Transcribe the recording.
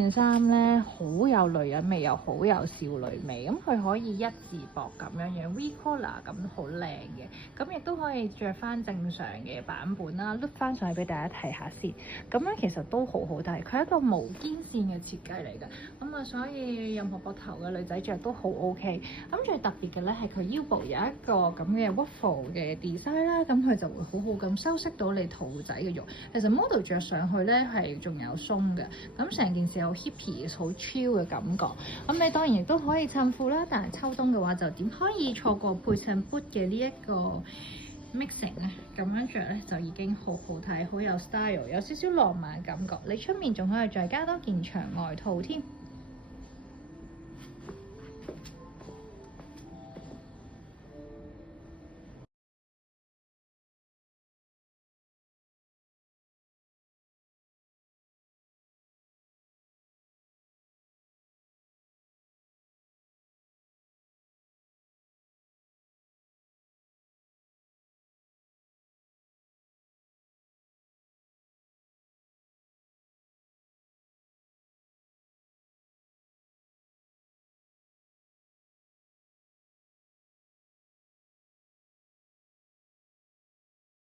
件衫咧，好有女人味又好有少女味，咁佢可以一字膊咁樣 V collar 咁好靚嘅，咁亦都可以着翻正常嘅版本啦，碌翻上去俾大家睇下先。咁樣其實都好好睇，佢係一個無肩線嘅設計嚟㗎，咁啊所以任何膊頭嘅女仔着都好 OK。咁最特別嘅咧係佢腰部有一個咁嘅 waffle 嘅 design 啦，咁佢就會好好咁修飾到你肚仔嘅肉。其實 model 着上去咧係仲有鬆嘅，咁成件事有 hippie 好 chill 嘅感覺。咁你當然亦都可以襯褲啦，但係秋冬嘅話就點可以錯過配襯 boot 嘅呢一個 mixing 咧？咁樣着咧就已經好好睇，好有 style，有少少浪漫感覺。你出面仲可以再加多件長外套添。